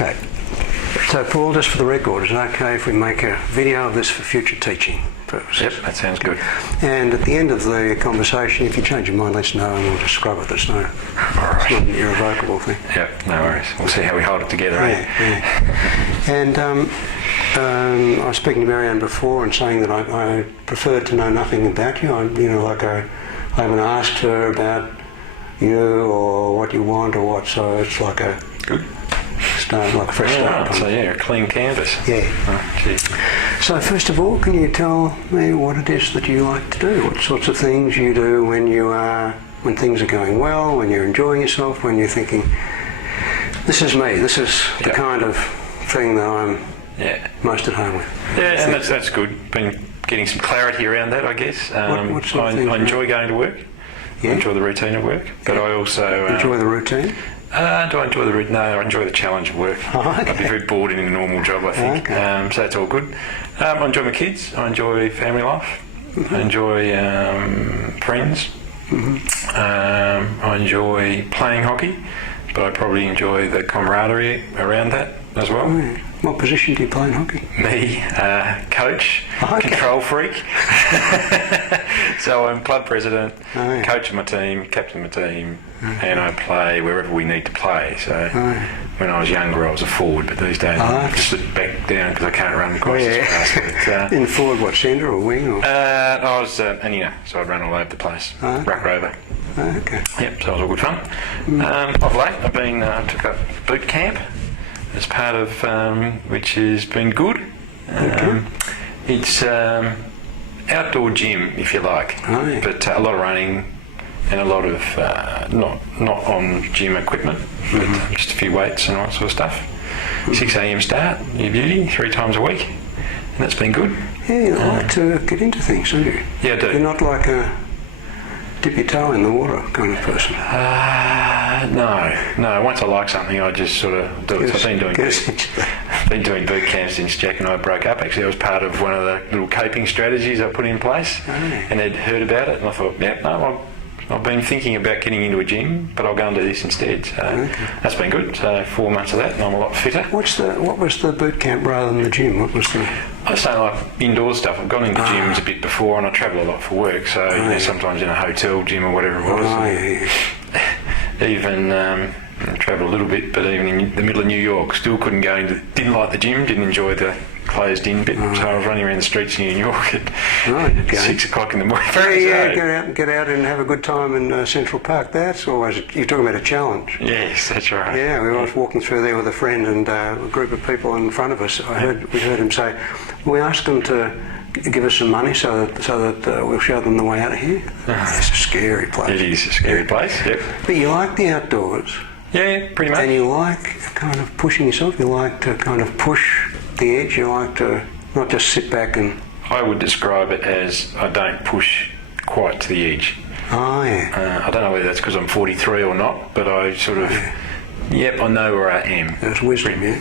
Okay. So, Paul, just for the record, is it okay if we make a video of this for future teaching purposes? Yep, that sounds good. And at the end of the conversation, if you change your mind, let us know and we'll just scrub it. It's not an irrevocable thing. Yep, no worries. We'll see how we hold it together. Yeah. And I was speaking to Marianne before and saying that I preferred to know nothing about you. I haven't asked her about you or what you want or what, so it's like a good start, like a fresh start. So yeah, a clean canvas. Yeah. Oh, geez. So first of all, can you tell me what it is that you like to do? What sorts of things you do when things are going well, when you're enjoying yourself, when you're thinking, this is me, this is the kind of thing that I'm most at home with. Yeah, and that's good. Been getting some clarity around that, I guess. What sort of things I enjoy going to work. Yeah. I enjoy the routine of work, but I also... enjoy the routine? Do I enjoy the routine? No, I enjoy the challenge of work. Oh, okay. I'd be very bored in a normal job, I think. Okay. So that's all good. I enjoy my kids. I enjoy family life. Mm-hmm. I enjoy friends. Mm-hmm. I enjoy playing hockey, but I probably enjoy the camaraderie around that as well. Oh, yeah. What position do you play in hockey? Me, coach, control freak. So I'm club president, coach of my team, captain of my team, and I play wherever we need to play. So when I was younger, I was a forward, but these days I just sit back down because I can't run across as fast. But, in forward, what, centre or wing? Or? I was an inner, so I'd run all over the place, ruck rover. Okay. Yep, so it was all good fun. Of late, I've been took up boot camp as part of which has been good. It's outdoor gym, if you like, but a lot of running and a lot of not on gym equipment, but just a few weights and all that sort of stuff. 6 a.m. start, you beauty, 3 times a week, and that's been good. Yeah, you like to get into things, don't you? Yeah, I do. You're not like a dip your toe in the water kind of person. No. Once I like something, I just sort of do it. I've been doing boot camp since Jack and I broke up. Actually, I was part of one of the little coping strategies I put in place, and they'd heard about it, and I thought, I've been thinking about getting into a gym, but I'll go and do this instead. So that's been good. So 4 months of that, and I'm a lot fitter. What was the boot camp rather than the gym? What was the? I say like indoor stuff. I've gone into gyms a bit before, and I travel a lot for work. So sometimes in a hotel gym or whatever it was. Even travel a little bit, but even in the middle of New York, still couldn't go into. Didn't like the gym. Didn't enjoy the closed-in bit. So I was running around the streets in New York at 6 o'clock in the morning. Get out and have a good time in Central Park. That's always you're talking about a challenge. Yes, that's right. Yeah, we was walking through there with a friend and a group of people in front of us. We heard him say, we asked them to give us some money so that we'll show them the way out of here. It's a scary place. It is a scary place. Yep. But you like the outdoors. Yeah, pretty much. And you like kind of pushing yourself. You like to kind of push the edge. You like to not just sit back and... I would describe it as I don't push quite to the edge. Oh, yeah. I don't know whether that's because I'm 43 or not, but I sort of... Yep, I know where I am. That's wisdom, yeah?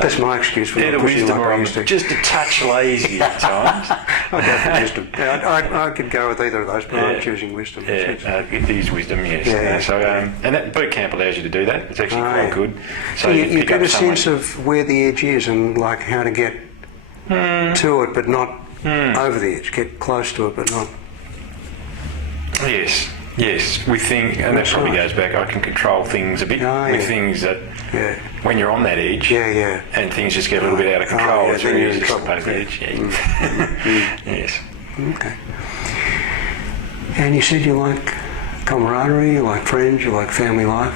That's my excuse for not pushing like I used to. Just a touch lazy at times. I go for wisdom. I could go with either of those, but I'm choosing wisdom. Yeah, it is wisdom, yes. And that boot camp allows you to do that. It's actually quite good. So you get a sense of where the edge is and like how to get to it, but not over the edge. Get close to it, but not... Yes, we think, and that probably goes back, I can control things a bit with things that, when you're on that edge, and things just get a little bit out of control, it's really easy to slip over the edge. Yes. Okay. And you said you like camaraderie, you like friends, you like family life?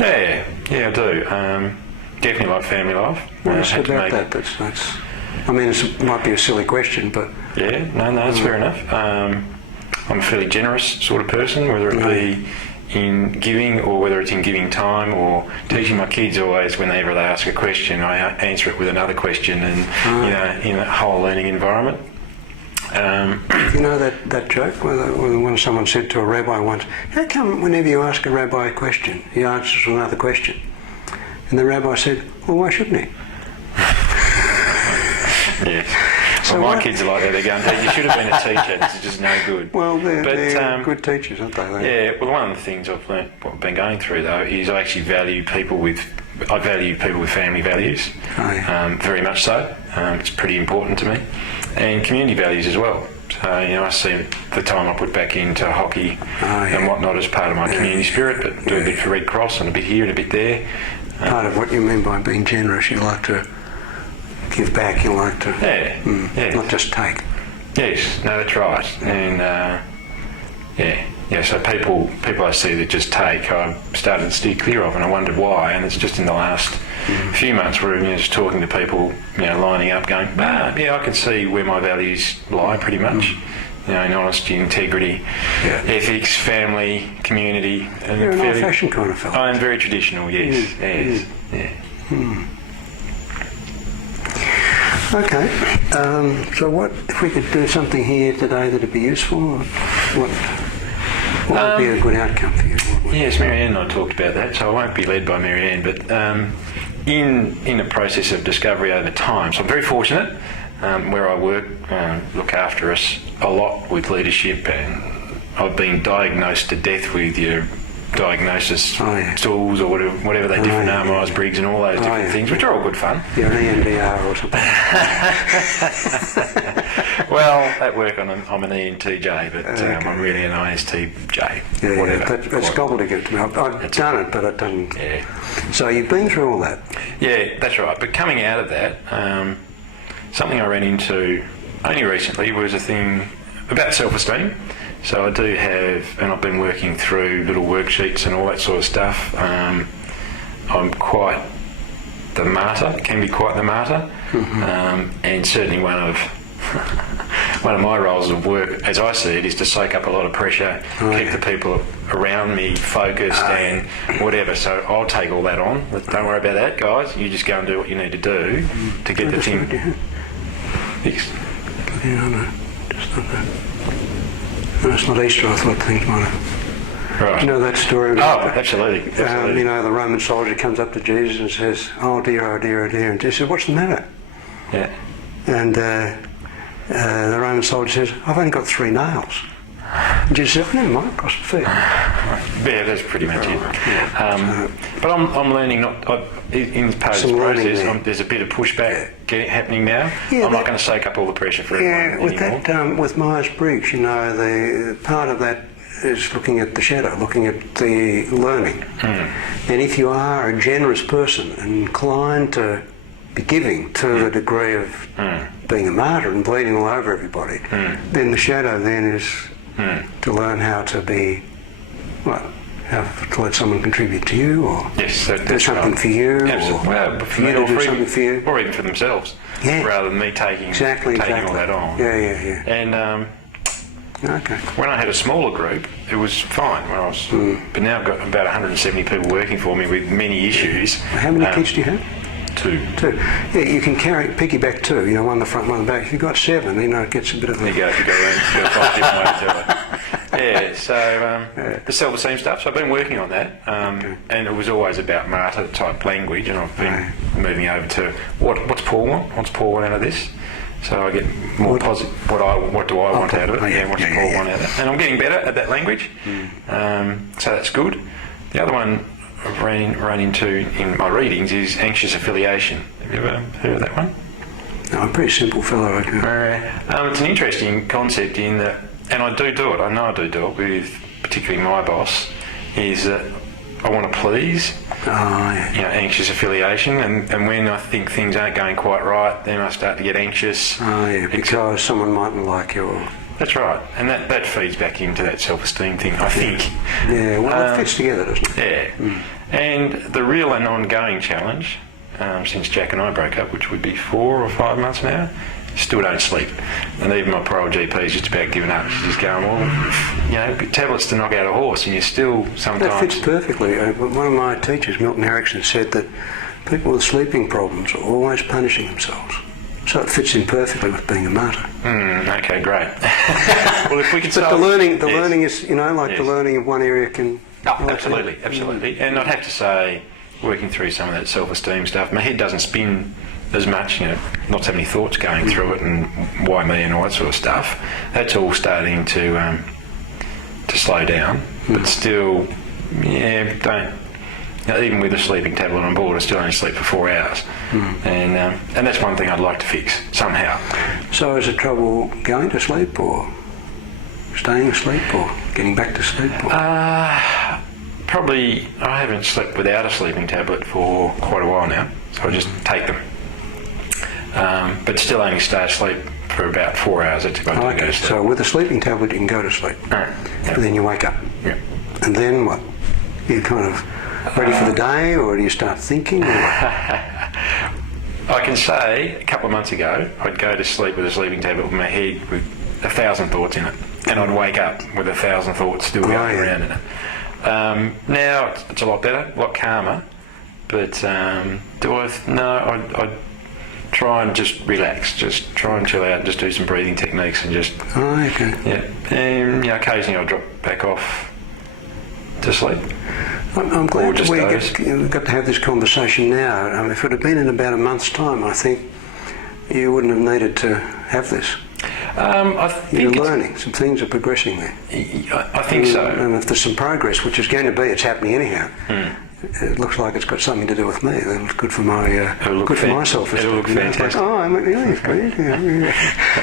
Yeah, I do. Definitely like family life. What is it about that? That's, I mean, it might be a silly question, but... Yeah, no, that's fair enough. I'm a fairly generous sort of person, whether it be in giving or whether it's in giving time or teaching my kids always whenever they ask a question, I answer it with another question and, in a whole learning environment. You know that joke when someone said to a rabbi once, how come whenever you ask a rabbi a question, he answers with another question? And the rabbi said, well, why shouldn't he? Yes. So my kids are like that. They're going, you should have been a teacher. This is just no good. Well, they're good teachers, aren't they? Yeah. Well, one of the things I've learnt, what I've been going through though, is I actually value people with I value people with family values, very much so. It's pretty important to me, and community values as well. So I see the time I put back into hockey and whatnot as part of my community spirit, but do a bit for Red Cross and a bit here and a bit there. Part of what you mean by being generous, you like to give back, you like to not just take. Yes, no, that's right, and so people I see that just take, I've started to steer clear of, and I wondered why, and it's just in the last few months where just talking to people, lining up, going, I can see where my values lie pretty much. In honesty, integrity, ethics, family, community. And you're an old-fashioned kind of fellow. I'm very traditional, yes. Okay, so what if we could do something here today that'd be useful? What would be a good outcome for you? Yes, Marianne and I talked about that, so I won't be led by Marianne, but in the process of discovery over time, so I'm very fortunate where I work, look after us a lot with leadership, and I've been diagnosed to death with your diagnosis tools or whatever they different Myers-Briggs and all those different things, which are all good fun. You're an EMDR or something. Well, at work I'm an ENTJ, but I'm really an ISTJ. Whatever. That's gobbledygook to me. I've done it, but I don't. Yeah. So you've been through all that. Yeah, that's right. But coming out of that, something I ran into only recently was a thing about self-esteem. So I do have, and I've been working through little worksheets and all that sort of stuff. I'm quite the martyr, can be quite the martyr, and certainly one of my roles of work, as I see it, is to soak up a lot of pressure, keep the people around me focused and whatever. So I'll take all that on. Don't worry about that, guys. You just go and do what you need to do to get the thing fixed. Yeah, I know. Just not that. No, it's not Easter. I thought things might have. Right. You know that story? Absolutely. The Roman soldier comes up to Jesus and says, "Oh dear, oh dear, oh dear," and Jesus says, "What's the matter?" Yeah. And the Roman soldier says, "I've only got 3 nails." And Jesus says, "Never mind, across the feet." Yeah, that's pretty much it. But I'm learning in part of this process. There's a bit of pushback happening now. I'm not going to soak up all the pressure for everyone anymore. With Myers-Briggs, the part of that is looking at the shadow, looking at the learning. And if you are a generous person, inclined to be giving to the degree of being a martyr and bleeding all over everybody, then the shadow then is to learn how to be, how to let someone contribute to you, or do something for you, or for you to do something for you, or even for themselves, rather than me taking all that on. Yeah. And when I had a smaller group, it was fine. When I was, but now I've got about 170 people working for me with many issues. How many kids do you have? 2. Yeah, you can piggyback 2. One the front, one the back. If you've got 7, it gets a bit of a. You go around, 5 different ways to it. Yeah, so the self-esteem stuff. So I've been working on that, and it was always about martyr type language, and I've been moving over to what's Paul want? What's Paul want out of this? So I get more positive. What do I want out of it? What's Paul want out of it? And I'm getting better at that language, so that's good. The other one I've run into in my readings is anxious affiliation. Have you ever heard of that one? No, I'm a pretty simple fellow. It's an interesting concept in that, and I do it. I know I do it with particularly my boss. Is that I want to please. Anxious affiliation, and when I think things aren't going quite right, then I start to get anxious. Because someone mightn't like you. That's right, and that feeds back into that self-esteem thing, I think. Yeah, well, it fits together, doesn't it? Yeah. And the real and ongoing challenge, since Jack and I broke up, which would be 4 or 5 months now, still don't sleep. And even my poor old GP is just about giving up. She's just going, tablets to knock out a horse, and you're still sometimes... That fits perfectly. One of my teachers, Milton Erickson, said that people with sleeping problems are always punishing themselves. So it fits in perfectly with being a martyr. Okay, great. Well, if we could But the learning is, the learning of one area can... Absolutely. And I'd have to say, working through some of that self-esteem stuff, my head doesn't spin as much, not so many thoughts going through it, and why me and all that sort of stuff. That's all starting to slow down, but still, Now, even with a sleeping tablet on board, I still only sleep for 4 hours, and that's one thing I'd like to fix somehow. So is it trouble going to sleep, or staying asleep, or getting back to sleep? Or? Probably I haven't slept without a sleeping tablet for quite a while now, so I just take them. But still only stay asleep for about 4 hours. That's if I do go to sleep. So with a sleeping tablet you can go to sleep, and then you wake up. Yeah. And then what? You kind of ready for the day, or do you start thinking? Or I can say a couple of months ago, I'd go to sleep with a sleeping tablet with my head with 1,000 thoughts in it, and I'd wake up with 1,000 thoughts still going around in it. Now it's a lot better, a lot calmer, but I'd try and just relax, just try and chill out, and just do some breathing techniques, and just and occasionally I'll drop back off to sleep. I'm glad that we've got to have this conversation now. If it had been in about a month's time, I think you wouldn't have needed to have this. I think you're learning, some things are progressing there. I think so. And if there's some progress, which is going to be, it's happening anyhow. It looks like it's got something to do with me. That's good for my for my self-esteem. It'll look fantastic. Oh, McNeilly's great.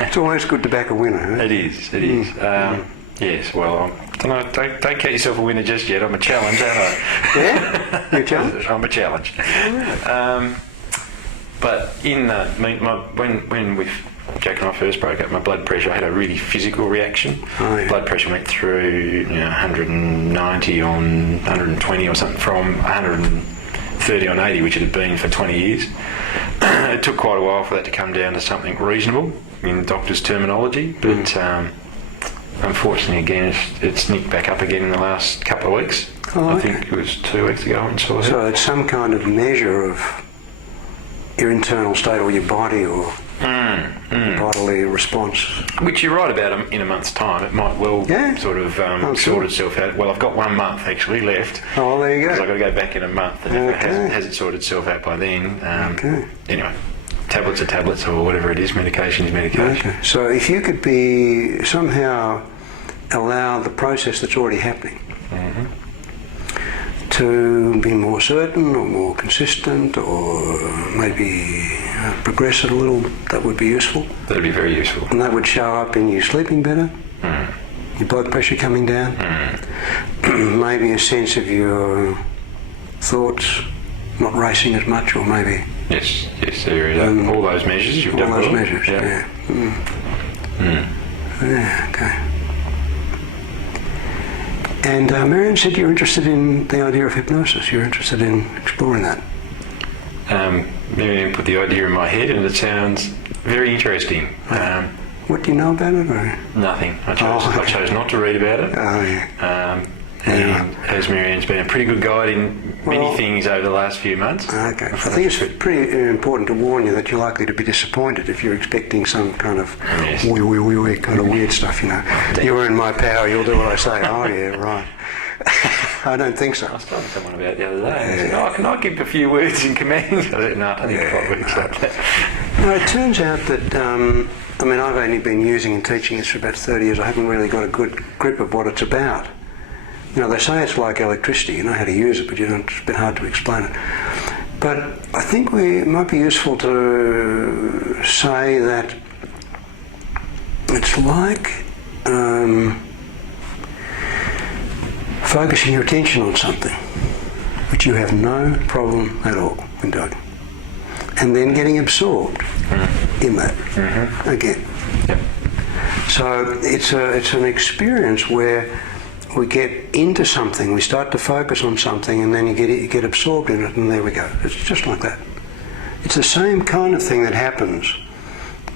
It's always good to back a winner. It is. Yes. Well, don't count yourself a winner just yet. I'm a challenge, aren't I? Yeah. You're a challenge. I'm a challenge. But in when Jack and I first broke up, my blood pressure, I had a really physical reaction. Blood pressure went through 190 on 120 or something, from 130 on 80, which it had been for 20 years. It took quite a while for that to come down to something reasonable in the doctor's terminology, but unfortunately again it's nicked back up again in the last couple of weeks. I think it was 2 weeks ago and saw it. So it's some kind of measure of your internal state, or your body, or bodily response. Which you're right about. In a month's time, it might well sort of sort itself out. Well, I've got 1 month actually left. Oh, there you go. Because I've got to go back in a month, and if it hasn't sorted itself out by then, anyway, tablets are tablets, or whatever it is, medication is medication. Okay. So if you could be somehow allow the process that's already happening to be more certain, or more consistent, or maybe progress it a little, that would be useful. That'd be very useful. And that would show up in you sleeping better, your blood pressure coming down, maybe a sense of your thoughts not racing as much, or maybe... Yes, there is. All those measures you've done. All those measures, yeah. Yeah, okay. And Miriam said you're interested in the idea of hypnosis. You're interested in exploring that. Miriam put the idea in my head, and it sounds very interesting. What do you know about it? Or? Nothing. I chose not to read about it. And as Miriam's been a pretty good guide in many things over the last few months. Okay. I think it's pretty important to warn you that you're likely to be disappointed if you're expecting some kind of kind of weird stuff, You're in my power, you'll do what I say. Oh, yeah, right. I don't think so. I was talking to someone about it the other day. I said, can I give a few words in command? I said, no, I don't think it quite works like that. Well, it turns out that, I've only been using and teaching this for about 30 years. I haven't really got a good grip of what it's about. They say it's like electricity, you know how to use it, but it's a bit hard to explain it. But I think it might be useful to say that it's like focusing your attention on something which you have no problem at all in doing, and then getting absorbed in that again. Yep. So it's an experience where we get into something, we start to focus on something, and then you get absorbed in it, and there we go. It's just like that. It's the same kind of thing that happens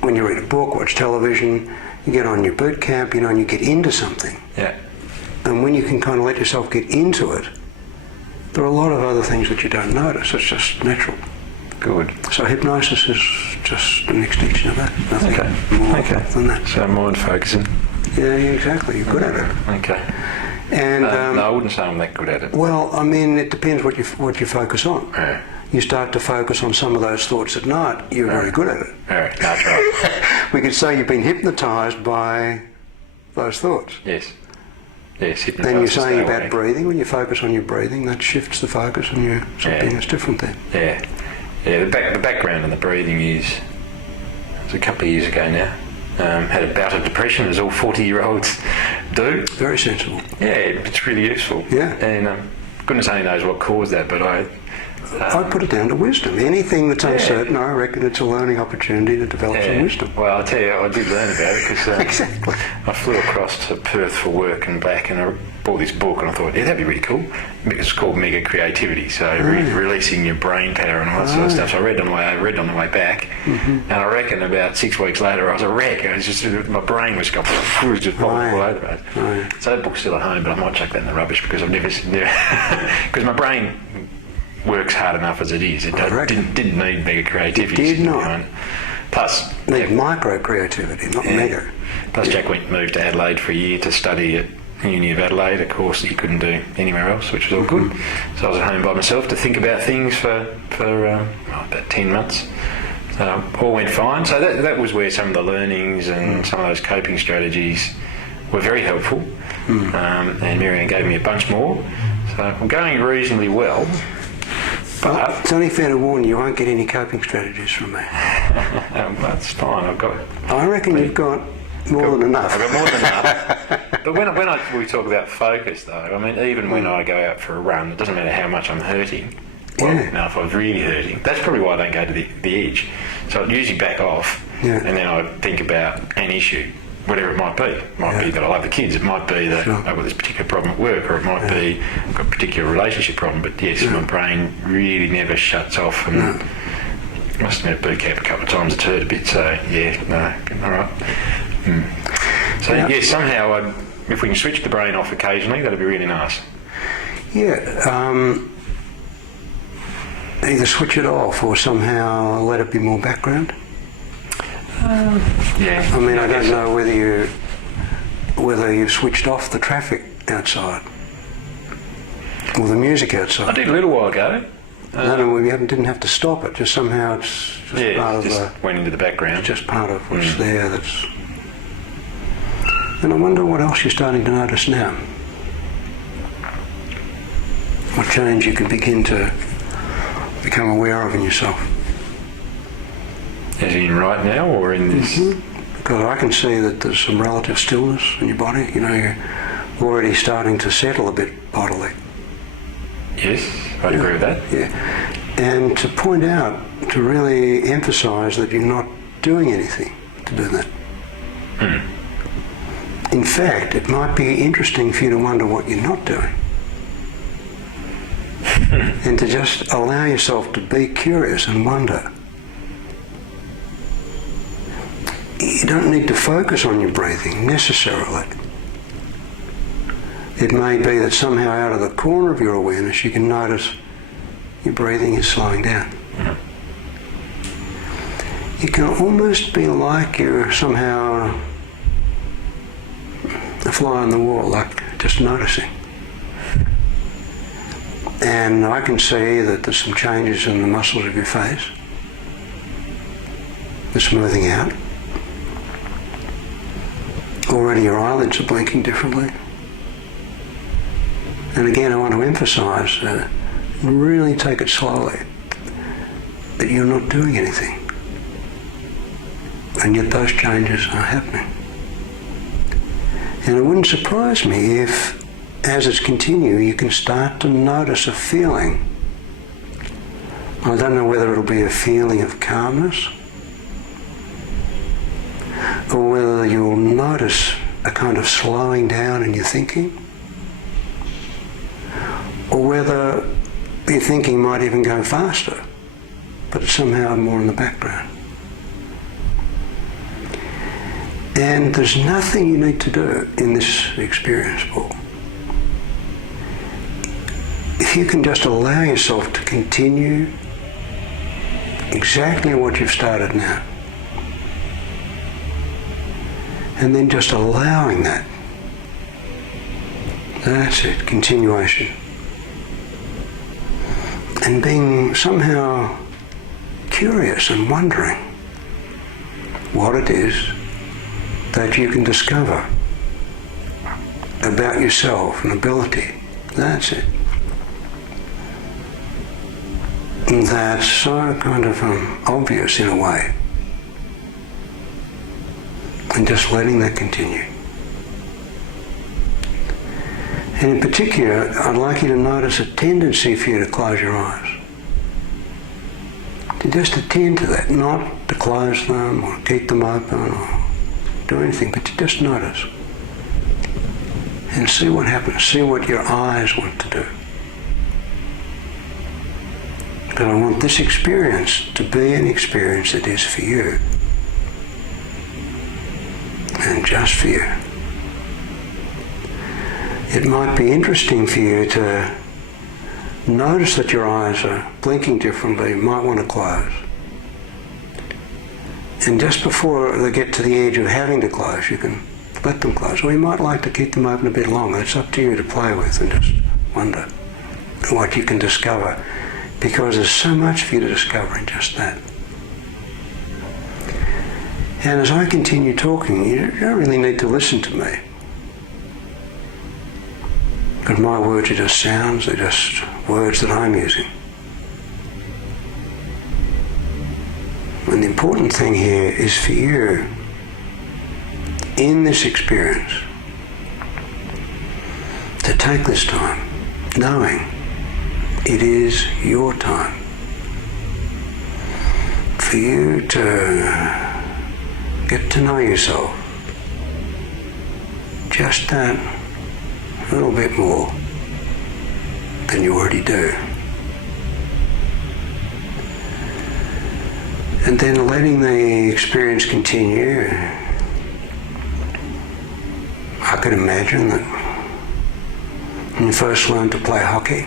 when you read a book, watch television, you get on your boot camp, and you get into something. Yeah. And when you can kind of let yourself get into it, there are a lot of other things that you don't notice. It's just natural. Good. So hypnosis is just an extension of that. Nothing more than that. So mind focusing. Yeah, exactly. You're good at it. Okay. And no, I wouldn't say I'm that good at it. Well, it depends what you focus on. Yeah. You start to focus on some of those thoughts at night, you're very good at it. Yeah, that's right. We could say you've been hypnotised by those thoughts. Yes. sitting. And you're saying about breathing, when you focus on your breathing, that shifts the focus and you're something that's different then. Yeah. The background in the breathing is, it was a couple of years ago now. Had a bout of depression, as all 40-year-olds do. Very sensible. Yeah, it's really useful. Yeah. And goodness only knows what caused that, but I'd put it down to wisdom. Anything that's uncertain, I reckon it's a learning opportunity to develop some wisdom. Well, I'll tell you, I did learn about it because Exactly. I flew across to Perth for work and back, and I bought this book, and I thought, that'd be really cool. It's called Mega Creativity, so releasing your brain power and all that sort of stuff. So I read on the way back, and I reckon about 6 weeks later I was a wreck. It was just, my brain was going, it was just falling all over the place. So that book's still at home, but I might chuck that in the rubbish because I've never, because my brain works hard enough as it is. It didn't need mega creativity. It did not. Plus, need micro creativity, not mega. Plus, Jack moved to Adelaide for a year to study at Uni of Adelaide, a course that he couldn't do anywhere else, which was all good. So I was at home by myself to think about things for about 10 months. All went fine. So that was where some of the learnings and some of those coping strategies were very helpful. And Marianne gave me a bunch more. So I'm going reasonably well. But it's only fair to warn you, you won't get any coping strategies from me. That's fine. I reckon you've got more than enough. I've got more than enough. But when we talk about focus, though, I mean, even when I go out for a run, it doesn't matter how much I'm hurting. Well, now if I was really hurting, that's probably why I don't go to the edge. So I'd usually back off, and then I'd think about an issue, whatever it might be. It might be that I love the kids, it might be that I've got this particular problem at work, or it might be I've got a particular relationship problem, but yes, my brain really never shuts off. And I must have been at boot camp a couple of times, it's hurt a bit, so all right. So somehow if we can switch the brain off occasionally, that'd be really nice. Either switch it off or somehow let it be more background. I mean, I don't know whether you've switched off the traffic outside or the music outside. I did a little while ago. No, we didn't have to stop it. Just somehow it's just part of went into the background. Just part of what's there. And I wonder what else you're starting to notice now. What change you can begin to become aware of in yourself. As in right now, or in this? Because I can see that there's some relative stillness in your body. You know, you're already starting to settle a bit bodily. Yes, I'd agree with that. Yeah. And to point out, to really emphasise that you're not doing anything to do that. In fact, it might be interesting for you to wonder what you're not doing. And to just allow yourself to be curious and wonder. You don't need to focus on your breathing necessarily. It may be that somehow out of the corner of your awareness you can notice your breathing is slowing down. It can almost be like you're somehow a fly on the wall, like just noticing. And I can see that there's some changes in the muscles of your face. They're smoothing out. Already your eyelids are blinking differently. And again, I want to emphasise, really take it slowly, that you're not doing anything. And yet those changes are happening. And it wouldn't surprise me if, as it's continuing, you can start to notice a feeling. I don't know whether it'll be a feeling of calmness, or whether you'll notice a kind of slowing down in your thinking, or whether your thinking might even go faster, but it's somehow more in the background. And there's nothing you need to do in this experience, Paul. If you can just allow yourself to continue exactly what you've started now, and then just allowing that. That's it, continuation. And being somehow curious and wondering what it is that you can discover about yourself and ability. That's it. And that's so kind of obvious in a way. And just letting that continue. And in particular, I'd like you to notice a tendency for you to close your eyes. To just attend to that, not to close them or keep them open or do anything, but to just notice. And see what happens, see what your eyes want to do. But I want this experience to be an experience that is for you. And just for you. It might be interesting for you to notice that your eyes are blinking differently. You might want to close. And just before they get to the edge of having to close, you can let them close. Or you might like to keep them open a bit longer. It's up to you to play with and just wonder what you can discover. Because there's so much for you to discover in just that. And as I continue talking, you don't really need to listen to me. Because my words are just sounds, they're just words that I'm using. And the important thing here is for you, in this experience, to take this time, knowing it is your time. For you to get to know yourself just that little bit more than you already do. And then letting the experience continue. I could imagine that when you first learned to play hockey,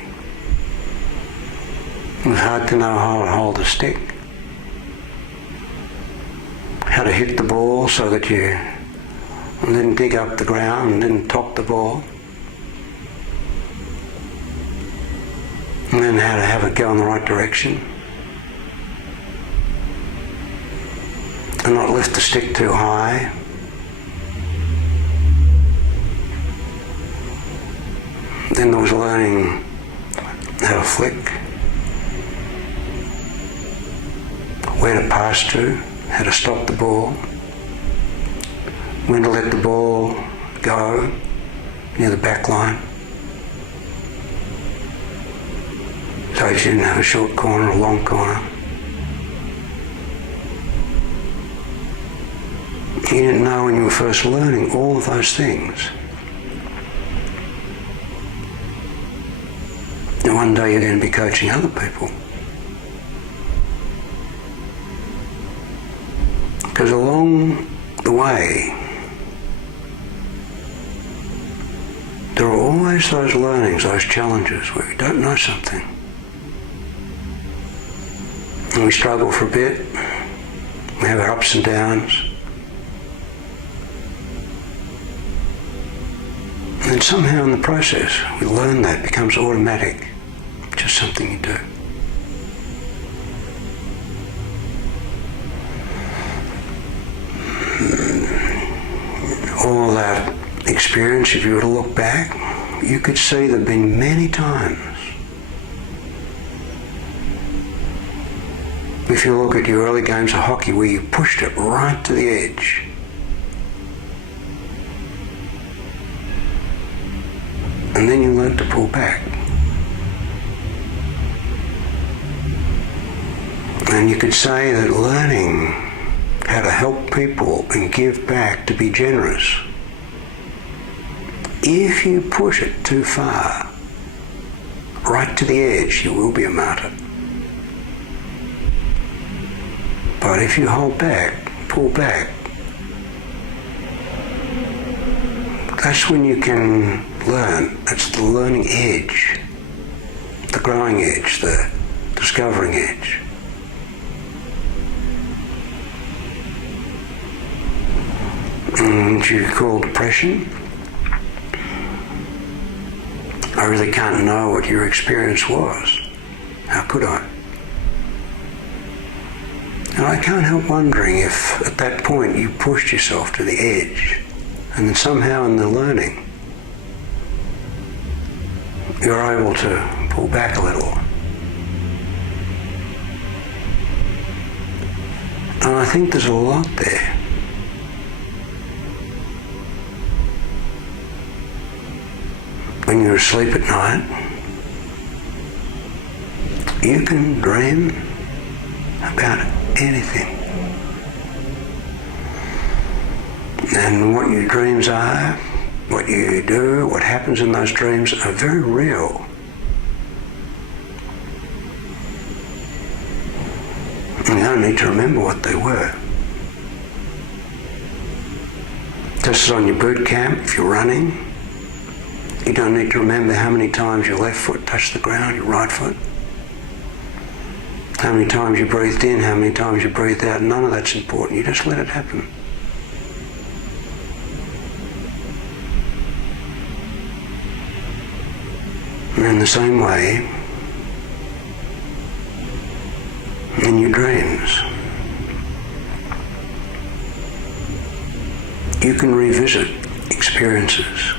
it was hard to know how to hold a stick, how to hit the ball so that you didn't dig up the ground and didn't top the ball. And then how to have it go in the right direction. And not lift the stick too high. Then there was learning how to flick, where to pass to, how to stop the ball, when to let the ball go near the back line. So you didn't have a short corner or a long corner. You didn't know when you were first learning all of those things. And one day you're going to be coaching other people. Because along the way, there are always those learnings, those challenges where we don't know something. And we struggle for a bit. We have our ups and downs. And then somehow in the process, we learn that it becomes automatic. Just something you do. All that experience, if you were to look back, you could see there have been many times. If you look at your early games of hockey where you pushed it right to the edge. And then you learned to pull back. And you could say that learning how to help people and give back, to be generous, if you push it too far, right to the edge, you will be a martyr. But if you hold back, pull back, that's when you can learn. That's the learning edge, the growing edge, the discovering edge. And you call depression. I really can't know what your experience was. How could I? And I can't help wondering if at that point you pushed yourself to the edge and then somehow in the learning you're able to pull back a little. And I think there's a lot there. When you're asleep at night, you can dream about anything. And what your dreams are, what you do, what happens in those dreams are very real. And you don't need to remember what they were. Just as on your boot camp, if you're running, you don't need to remember how many times your left foot touched the ground, your right foot. How many times you breathed in, how many times you breathed out. None of that's important. You just let it happen. And in the same way, in your dreams, you can revisit experiences.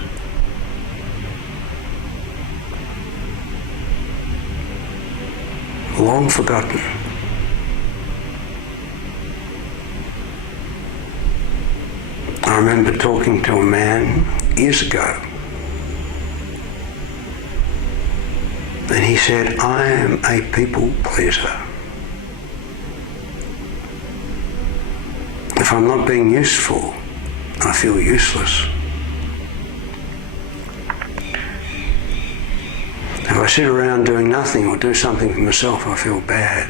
Long forgotten. I remember talking to a man years ago, and he said, I am a people pleaser. If I'm not being useful, I feel useless. If I sit around doing nothing or do something for myself, I feel bad.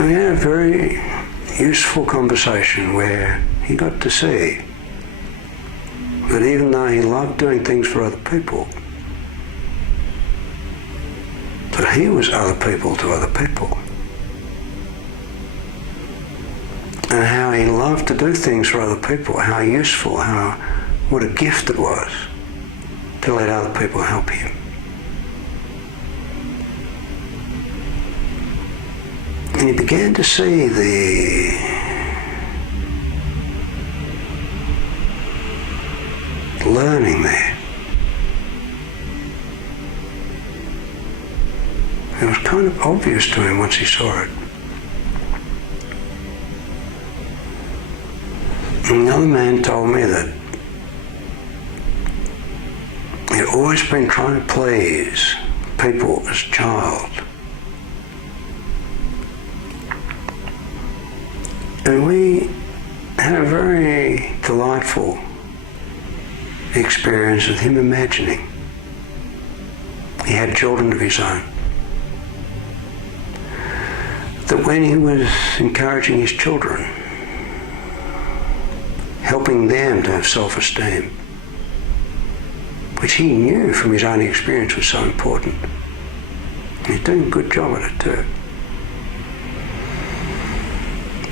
We had a very useful conversation where he got to see that even though he loved doing things for other people, that he was other people to other people. And how he loved to do things for other people, how useful, what a gift it was to let other people help him. And he began to see the learning there. It was kind of obvious to him once he saw it. And the other man told me that he'd always been trying to please people as a child. And we had a very delightful experience with him imagining. He had children of his own. That when he was encouraging his children, helping them to have self-esteem, which he knew from his own experience was so important. And he's doing a good job at it too.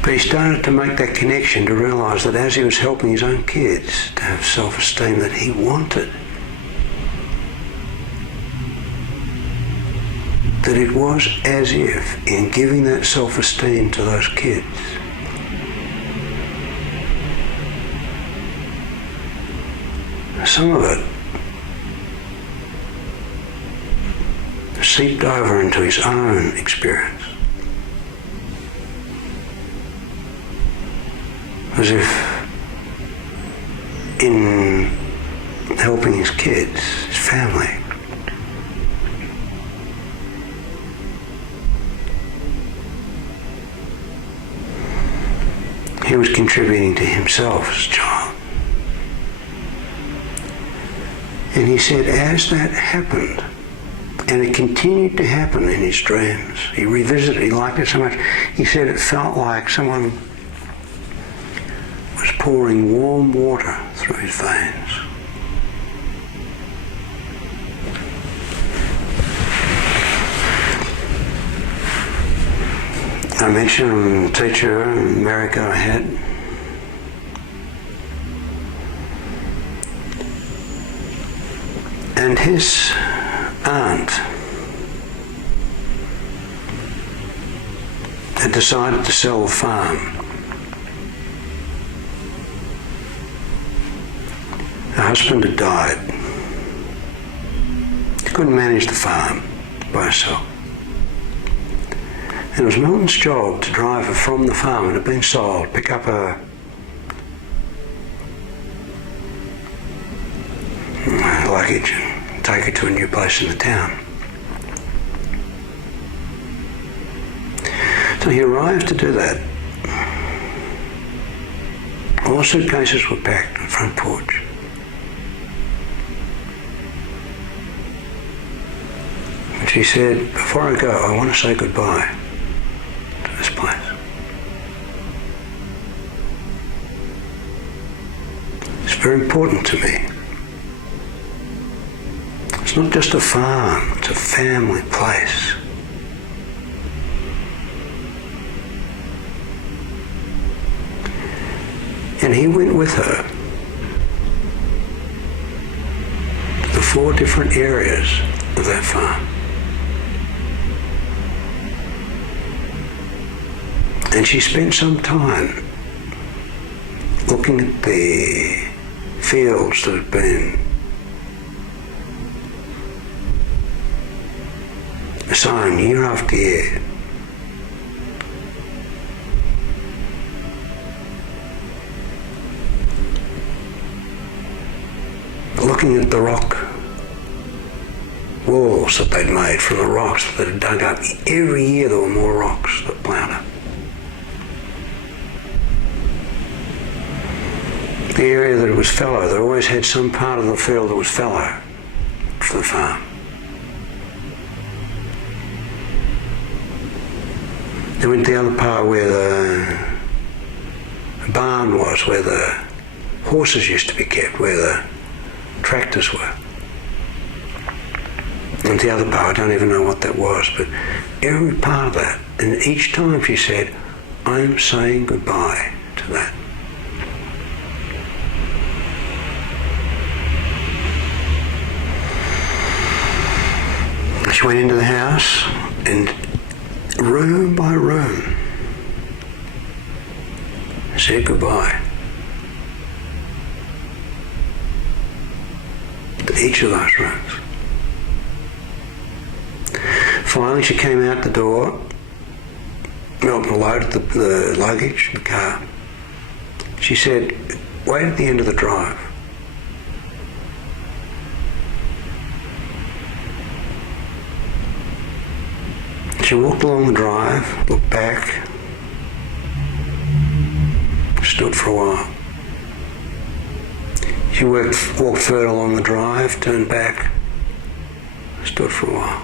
But he started to make that connection to realise that as he was helping his own kids to have self-esteem that he wanted, that it was as if in giving that self-esteem to those kids, some of it seeped over into his own experience. As if in helping his kids, his family, he was contributing to himself as a child. And he said, as that happened, and it continued to happen in his dreams, he revisited, he liked it so much, he said it felt like someone was pouring warm water through his veins. I mentioned a teacher in America I had. And his aunt had decided to sell the farm. Her husband had died. She couldn't manage the farm by herself. And it was Milton's job to drive her from the farm that had been sold, pick up her luggage and take her to a new place in the town. So he arrived to do that. All suitcases were packed on the front porch. And she said, before I go, I want to say goodbye to this place. It's very important to me. It's not just a farm, it's a family place. And he went with her to the 4 different areas of that farm. And she spent some time looking at the fields that had been sown year after year. Looking at the rock walls that they'd made from the rocks that had dug up. Every year there were more rocks that ploughed up. The area that it was fallow, they always had some part of the field that was fallow for the farm. They went to the other part where the barn was, where the horses used to be kept, where the tractors were. And the other part, I don't even know what that was, but every part of that, and each time she said, I'm saying goodbye to that. She went into the house and room by room said goodbye to each of those rooms. Finally she came out the door. Milton loaded the luggage in the car. She said, wait at the end of the drive. She walked along the drive, looked back, stood for a while. She walked further along the drive, turned back, stood for a while.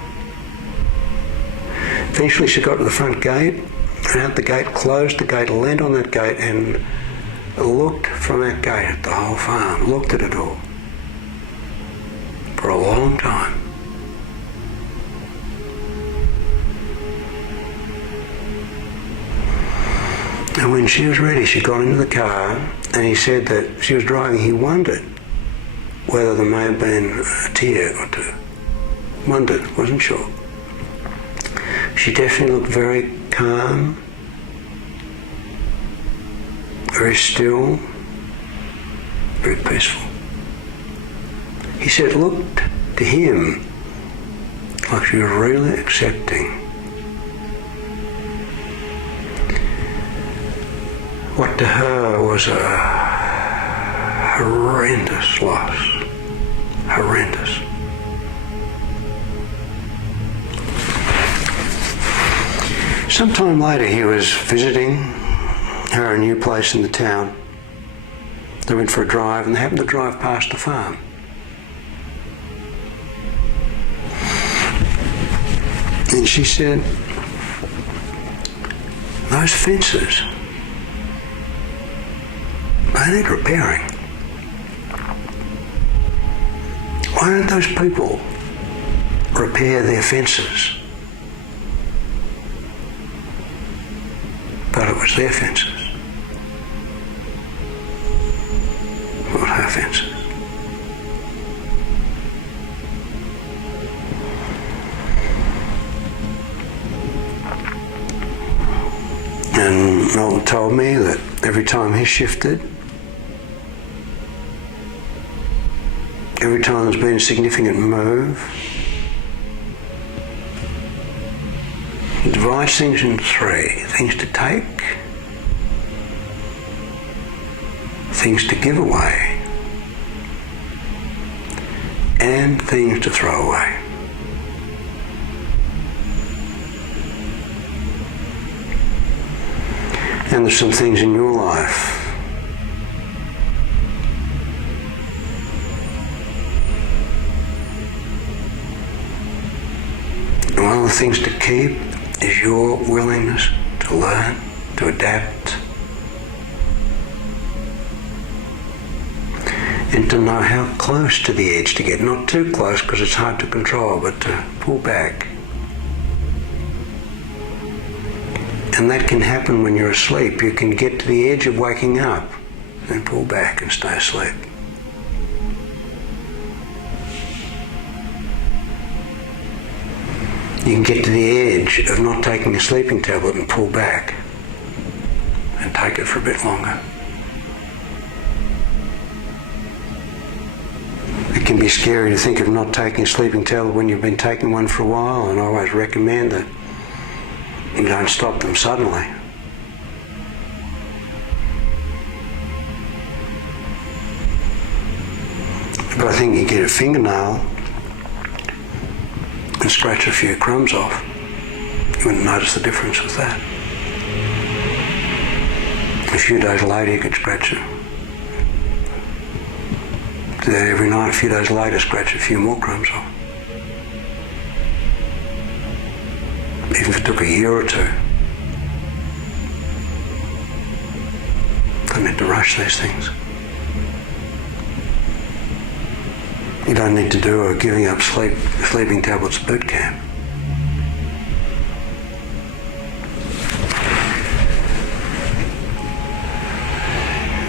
Eventually she got to the front gate, and out the gate, closed the gate, leant on that gate and looked from that gate at the whole farm, looked at it all for a long time. And when she was ready, she got into the car, and he said that she was driving. He wondered whether there may have been a tear or two. Wondered, wasn't sure. She definitely looked very calm, very still, very peaceful. He said it looked to him like she was really accepting what to her was a horrendous loss. Horrendous. Sometime later he was visiting her a new place in the town. They went for a drive and they happened to drive past the farm. And she said, those fences, they need repairing. Why don't those people repair their fences? But it was their fences, not her fences. And Milton told me that every time he shifted, time there's been a significant move, it divides things into three: things to take, things to give away, and things to throw away. And there's some things in your life and one of the things to keep is your willingness to learn, to adapt, and to know how close to the edge to get. Not too close because it's hard to control, but to pull back. And that can happen when you're asleep. You can get to the edge of waking up and pull back and stay asleep. You can get to the edge of not taking a sleeping tablet and pull back and take it for a bit longer. It can be scary to think of not taking a sleeping tablet when you've been taking one for a while, and I always recommend that you don't stop them suddenly. But I think you get a fingernail and scratch a few crumbs off, you wouldn't notice the difference with that. A few days later you could scratch it. Do that every night. A few days later scratch a few more crumbs off. Even if it took a year or two. Don't need to rush these things. You don't need to do a giving up sleeping tablets boot camp.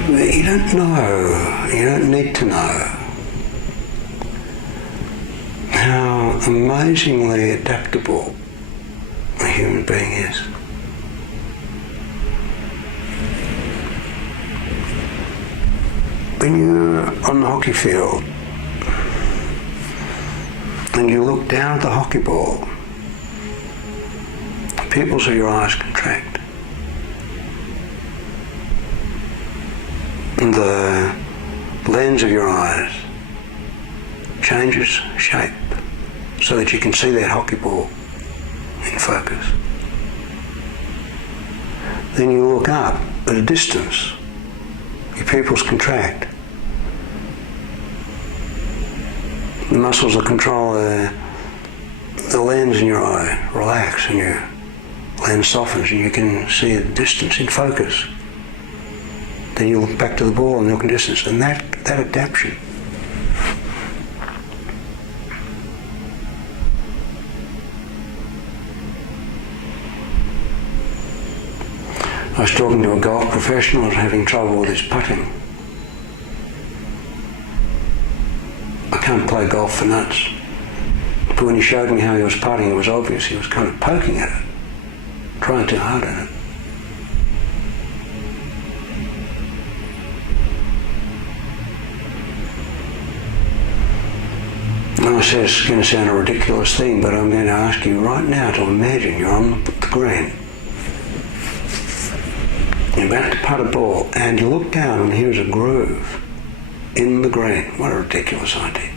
You don't know, you don't need to know how amazingly adaptable a human being is. When you're on the hockey field and you look down at the hockey ball, the pupils of your eyes contract. And the lens of your eyes changes shape so that you can see that hockey ball in focus. Then you look up at a distance, your pupils contract. The muscles that control the lens in your eye relax and your lens softens and you can see the distance in focus. Then you look back to the ball and look in distance, and that adaptation. I was talking to a golf professional who was having trouble with his putting. I can't play golf for nuts. But when he showed me how he was putting, it was obvious he was kind of poking at it, trying too hard at it. And I said, it's going to sound a ridiculous thing, but I'm going to ask you right now to imagine you're on the green. You're about to putt a ball, and you look down and here's a groove in the green. What a ridiculous idea.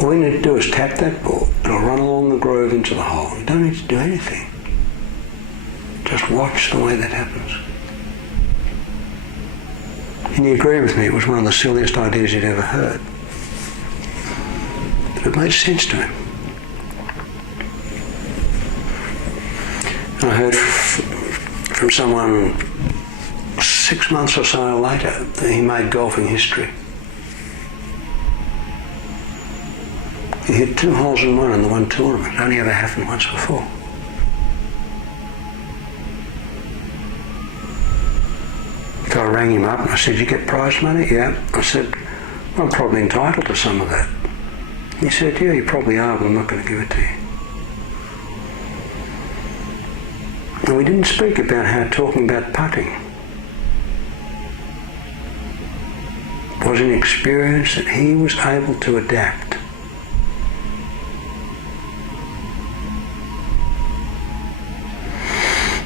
All you need to do is tap that ball, and it'll run along the groove into the hole. You don't need to do anything. Just watch the way that happens. And you agree with me, it was one of the silliest ideas you'd ever heard. But it made sense to him. And I heard from someone 6 months or so later that he made golfing history. He hit 2 holes in one in the one tournament. It only ever happened once before. So I rang him up and I said, "You get prize money?" "Yeah." I said, "Well, I'm probably entitled to some of that." He said, "Yeah, you probably are, but I'm not going to give it to you." And we didn't speak about how talking about putting was an experience that he was able to adapt.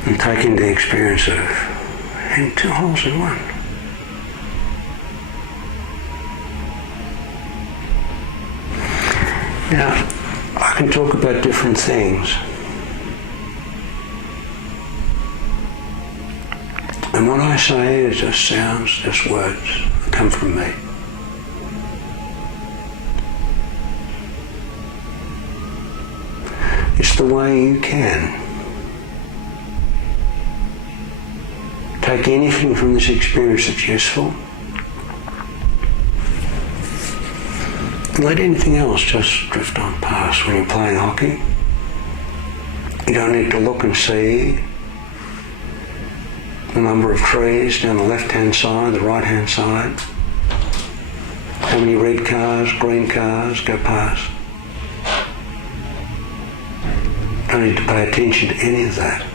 And taking the experience of having two holes in one. Now, I can talk about different things. And what I say is just sounds, just words that come from me. It's the way you can take anything from this experience that's useful and let anything else just drift on past. When you're playing hockey, you don't need to look and see the number of trees down the left-hand side, the right-hand side, how many red cars, green cars go past. Don't need to pay attention to any of that.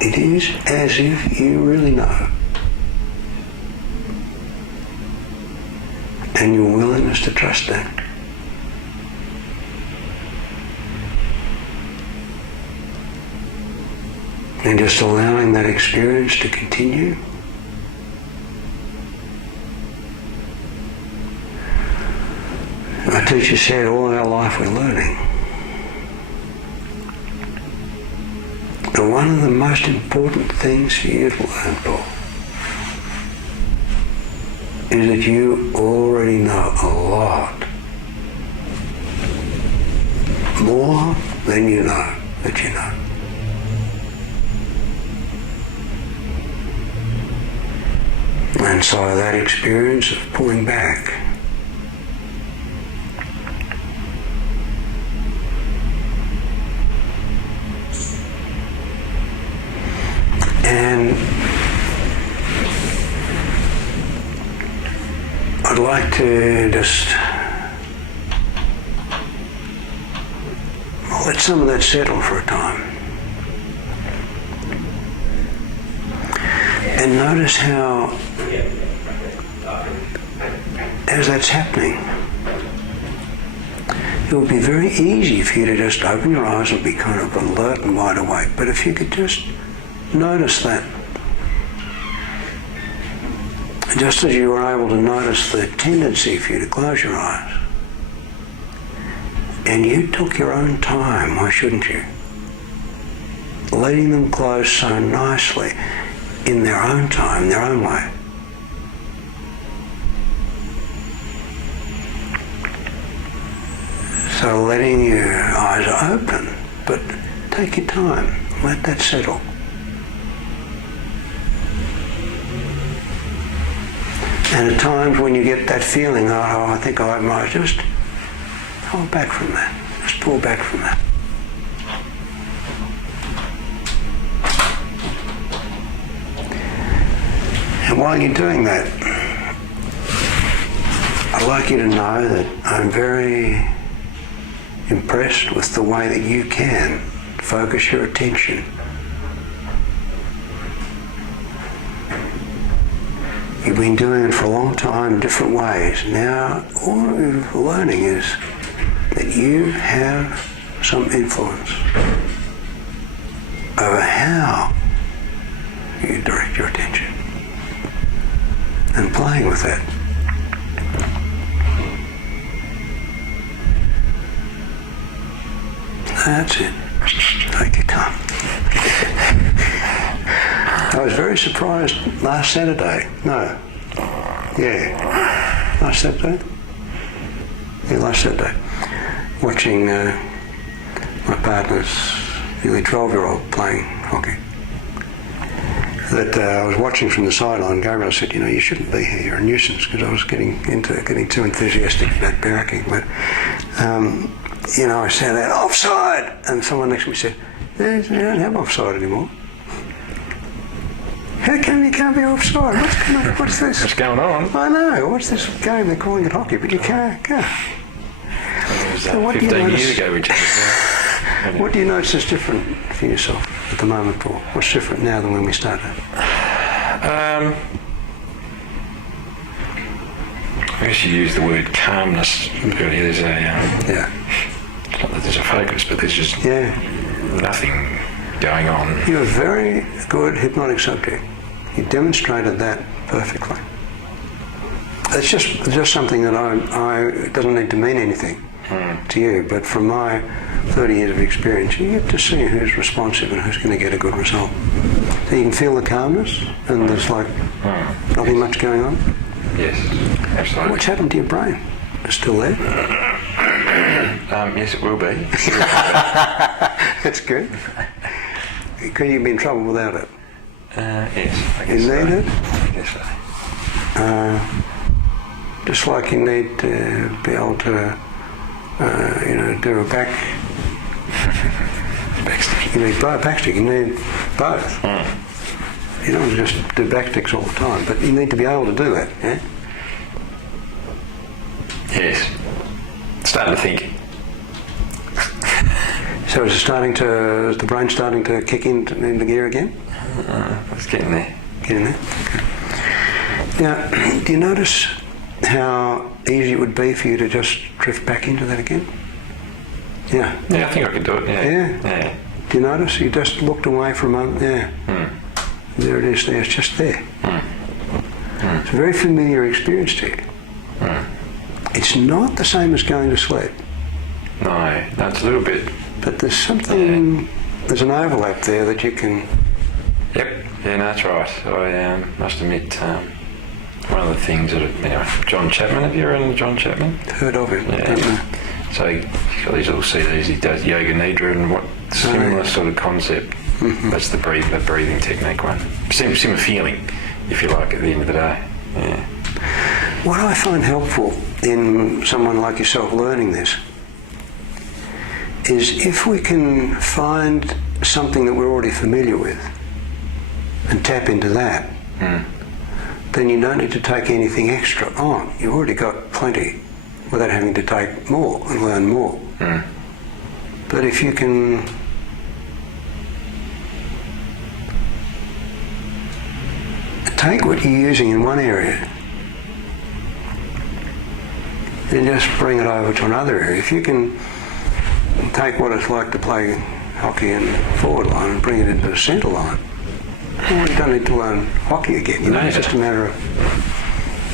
It is as if you really know. And your willingness to trust that. And just allowing that experience to continue. My teacher said all of our life we're learning. And one of the most important things for you to learn, Paul, is that you already know a lot more than you know that you know. And so that experience of pulling back and I'd like to just let some of that settle for a time. And notice how, as that's happening, it would be very easy for you to just open your eyes and be kind of alert and wide awake. But if you could just notice that, just as you were able to notice the tendency for you to close your eyes, and you took your own time, why shouldn't you? Letting them close so nicely in their own time, their own way. So letting your eyes open, but take your time, let that settle. And at times when you get that feeling, oh, I think I might just hold back from that, just pull back from that. And while you're doing that, I'd like you to know that I'm very impressed with the way that you can focus your attention. You've been doing it for a long time in different ways. Now, all you're learning is that you have some influence over how you direct your attention. And playing with that. That's it. Take your time. I was very surprised last Saturday. No. Yeah. Last Saturday? Yeah, last Saturday. Watching my partner's nearly 12-year-old playing hockey. That I was watching from the sideline. Gabriel said, you know, you shouldn't be here, you're a nuisance, because I was getting too enthusiastic about barracking. But, you know, I said, offside! And someone next to me said, they don't have offside anymore. How come you can't be offside? What's this? What's going on? I know, what's this game? They're calling it hockey, but you can't. It was So what 15 do you notice? years ago, Richard. What do you notice is different for yourself at the moment, Paul? What's different now than when we started? I guess you use the word calmness. Really, there's a Yeah. not that there's a focus, but there's just Yeah. nothing going on. You're a very good hypnotic subject. You demonstrated that perfectly. It's just something that it doesn't need to mean anything to you, but from my 30 years of experience, you get to see who's responsive and who's going to get a good result. So you can feel the calmness, and there's like nothing much going on. Yes, absolutely. What's happened to your brain? It's still there? Yes, it will be. That's good. Could you be in trouble without it? Yes, I guess You so. need it? I guess so. Just like you need to be able to, do a backstick. You need backstick. You need both. You don't just do backsticks all the time, but you need to be able to do that. Yeah. Yes. Starting to think. So is the brain starting to kick into gear again? It's getting there. Getting there. Okay. Now, do you notice how easy it would be for you to just drift back into that again? Yeah. Yeah, I think I could do it. Yeah. Yeah. Do you notice? You just looked away for a moment. Yeah. There it is. There. It's just there. It's a very familiar experience to you. It's not the same as going to sleep. No, it's a little bit. But there's something. There's an overlap there that you can. Yep. Yeah, no, that's right. I must admit, one of the things that, John Chapman, have you ever heard of John Chapman? Heard of him. Yeah. Don't know. So he's got these little CDs, he does yoga nidra and what similar sort of concept. That's the breathing technique one. Similar feeling, if you like, at the end of the day. Yeah. What I find helpful in someone like yourself learning this is if we can find something that we're already familiar with and tap into that, then you don't need to take anything extra on. You've already got plenty without having to take more and learn more. But if you can take what you're using in one area and just bring it over to another area. If you can take what it's like to play hockey in forward line and bring it into the centre line, well, you don't need to learn hockey again. It's just a matter of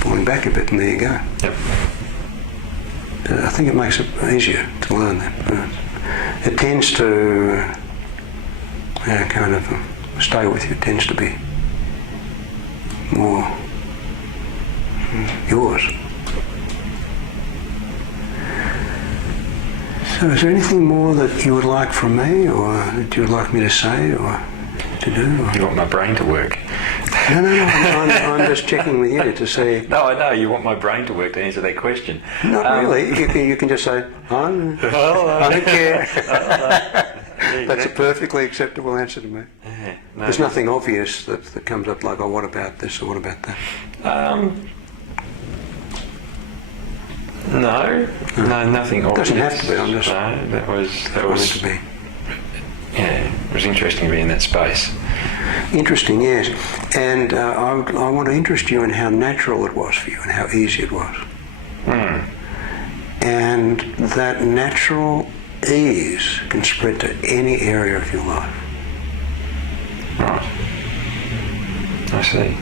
pulling back a bit and there you go. Yep. I think it makes it easier to learn that. It tends to kind of stay with you. It tends to be more yours. So is there anything more that you would like from me, or that you would like me to say or to do? Or? You want my brain to work? No, I'm just checking with you to see. No, I know, you want my brain to work to answer that question. Not really. You can just say, I don't care. That's a perfectly acceptable answer to me. Yeah, There's nothing obvious that comes up like, oh, what about this or what about that? No, nothing obvious. Doesn't have to be. I'm just. No, that was. To be. Yeah, it was interesting to be in that space. Interesting, yes. And I want to interest you in how natural it was for you and how easy it was. And that natural ease can spread to any area of your life. Right. I see.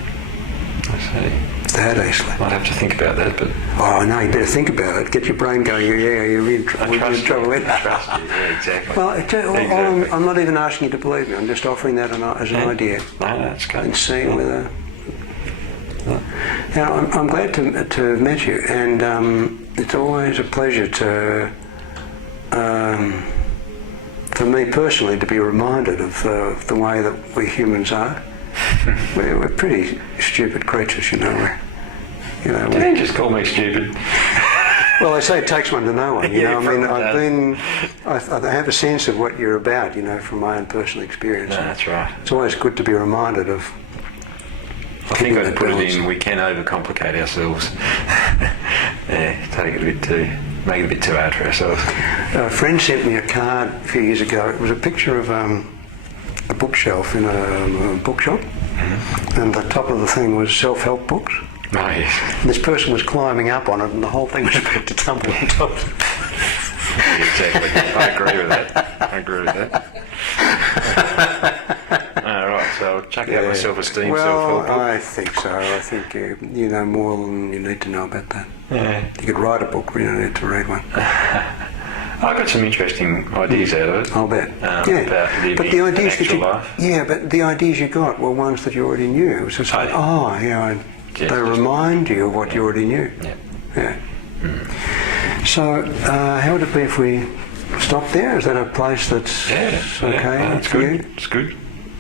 That easily. I'd have to think about that, but... Oh, no, you better think about it. Get your brain going. Yeah, you're in trouble. I trust you. I trust you. Yeah, exactly. Well, Exactly. I'm not even asking you to believe me. I'm just offering that as an idea. No, that's good. And seeing whether... Now, I'm glad to have met you, and it's always a pleasure for me personally to be reminded of the way that we humans are. We're pretty stupid creatures, you know. Don't just call me stupid. Well, they say it takes one to know one. You know, I mean, I have a sense of what you're about, from my own personal experience. No, that's right. It's always good to be reminded of. I think I'd put it in. We can overcomplicate ourselves. Yeah, make it a bit too hard for ourselves. A friend sent me a card a few years ago. It was a picture of a bookshelf in a bookshop, and the top of the thing was self-help books. Oh, yes. And this person was climbing up on it, and the whole thing was about to tumble on top. Exactly. I agree with that. All right, so I'll chuck out my self-esteem, self-help book. I think so. I think you know more than you need to know about that. Yeah. You could write a book, but you don't need to read one. I got some interesting ideas out of it. I'll bet. About living but the an ideas actual life. but the ideas you got were ones that you already knew. It was just like, they remind you of what you already knew. Yeah. So, how would it be if we stop there? Is that a place that's okay it's for good. you? It's good.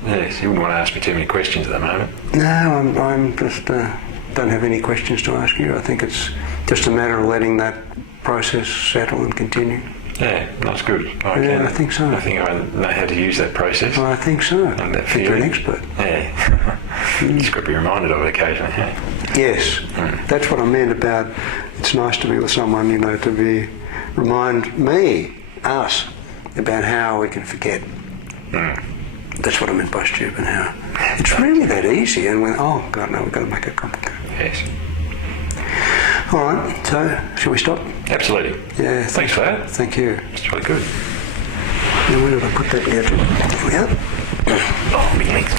Yes, you wouldn't want to ask me too many questions at the moment. No, I'm just don't have any questions to ask you. I think it's just a matter of letting that process settle and continue. Yeah, that's good. I think so. I think I know how to use that process. Well, I think so. And that I think you're an expert. Yeah. Just got to be reminded of it occasionally. Hey? Yes, that's what I meant about it's nice to be with someone, to remind us about how we can forget. That's what I meant by stupid, how it's really that easy, and when, oh God, no, we've got to make it complicated. Yes. All right, so shall we stop? Absolutely. Yeah. Thanks for that. Thank you. It's really good. Now, where did I put that gadget? There we are. Oh, my legs.